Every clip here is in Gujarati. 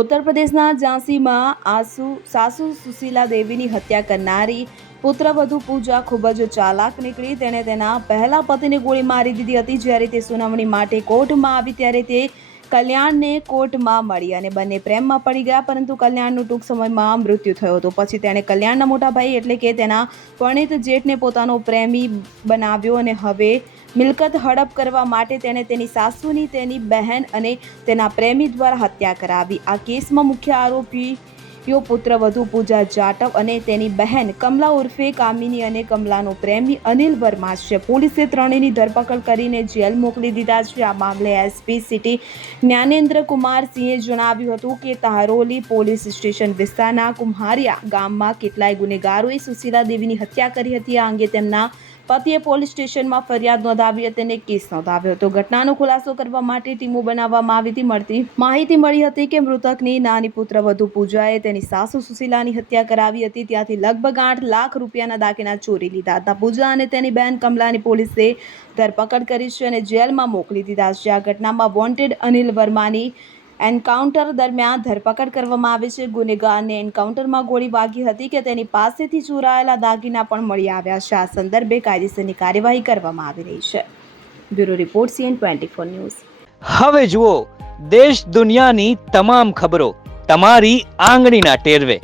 ઉત્તર પ્રદેશના ઝાંસીમાં સાસુ સુશીલા દેવીની હત્યા કરનારી પુત્રવધુ પૂજા ખૂબ જ ચાલાક નીકળી. તેણે તેના પહેલા પતિને ગોળી મારી દીધી હતી. જ્યારે તે સુનાવણી માટે કોર્ટમાં આવી ત્યારે તે કલ્યાણને કોર્ટમાં મળી અને બંને પ્રેમમાં પડી ગયા, પરંતુ કલ્યાણનું ટૂંક સમયમાં મૃત્યુ થયું હતું. પછી તેણે કલ્યાણના મોટા ભાઈ એટલે કે તેના પરણિત જેઠને પોતાનો પ્રેમી બનાવ્યો અને હવે મિલકત હડપ કરવા માટે તેણે તેની સાસુની, તેની બહેન અને તેના પ્રેમી દ્વારા હત્યા કરાવી. આ કેસમાં મુખ્ય આરોપીઓ પુત્રવધુ પૂજા જાટવ અને તેની બહેન કમલા ઉર્ફે કામિની અને કમલાનો પ્રેમી અનિલ વર્મા છે. પોલીસે ત્રણેયની ધરપકડ કરીને જેલ મોકલી દીધા છે. આ મામલે એસપી સિટી જ્ઞાનેન્દ્ર કુમાર સિંહે જણાવ્યું હતું કે તારોલી પોલીસ સ્ટેશન વિસ્તારના કુમ્હારિયા ગામમાં કેટલાય ગુનેગારોએ સુશીલા દેવીની હત્યા કરી હતી. આ અંગે તેમના પતિએ પોલીસ સ્ટેશનમાં ફરિયાદ નોંધાવી હતી અને કેસ નોંધાવ્યો હતો. ઘટનાનો ખુલાસો કરવા માટે ટીમો બનાવવામાં આવી હતી. માહિતી મળી હતી કે મૃતકની નાની પુત્રવધુ પૂજાએ તેની સાસુ સુશીલાની હત્યા કરાવી હતી. ત્યાંથી લગભગ 8 લાખ રૂપિયાના દાગીના ચોરી લીધા હતા. પૂજા અને તેની બહેન કમલાની પોલીસે ધરપકડ કરી છે અને જેલમાં મોકલી દીધા છે. આ ઘટનામાં વોન્ટેડ અનિલ વર્માની એન્કાઉન્ટર દરમિયાન ધરપકડ કરવામાં આવી છે. ગુનેગારને એન્કાઉન્ટરમાં ગોળી વાગી હતી કે તેની પાસેથી ચોરાયેલા દાગીના પણ મળી આવ્યા છે. આ સંદર્ભે કાયદેસરની કાર્યવાહી કરવામાં આવી રહી છે. Bureau report CN24 news. હવે જુઓ દેશ દુનિયાની તમામ ખબરો તમારી આંગળીના ટેરવે.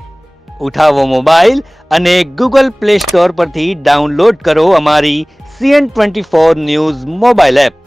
ઉઠાવો મોબાઈલ અને Google Play Store પરથી ડાઉનલોડ કરો અમારી CN24 ન્યૂઝ મોબાઈલ એપ.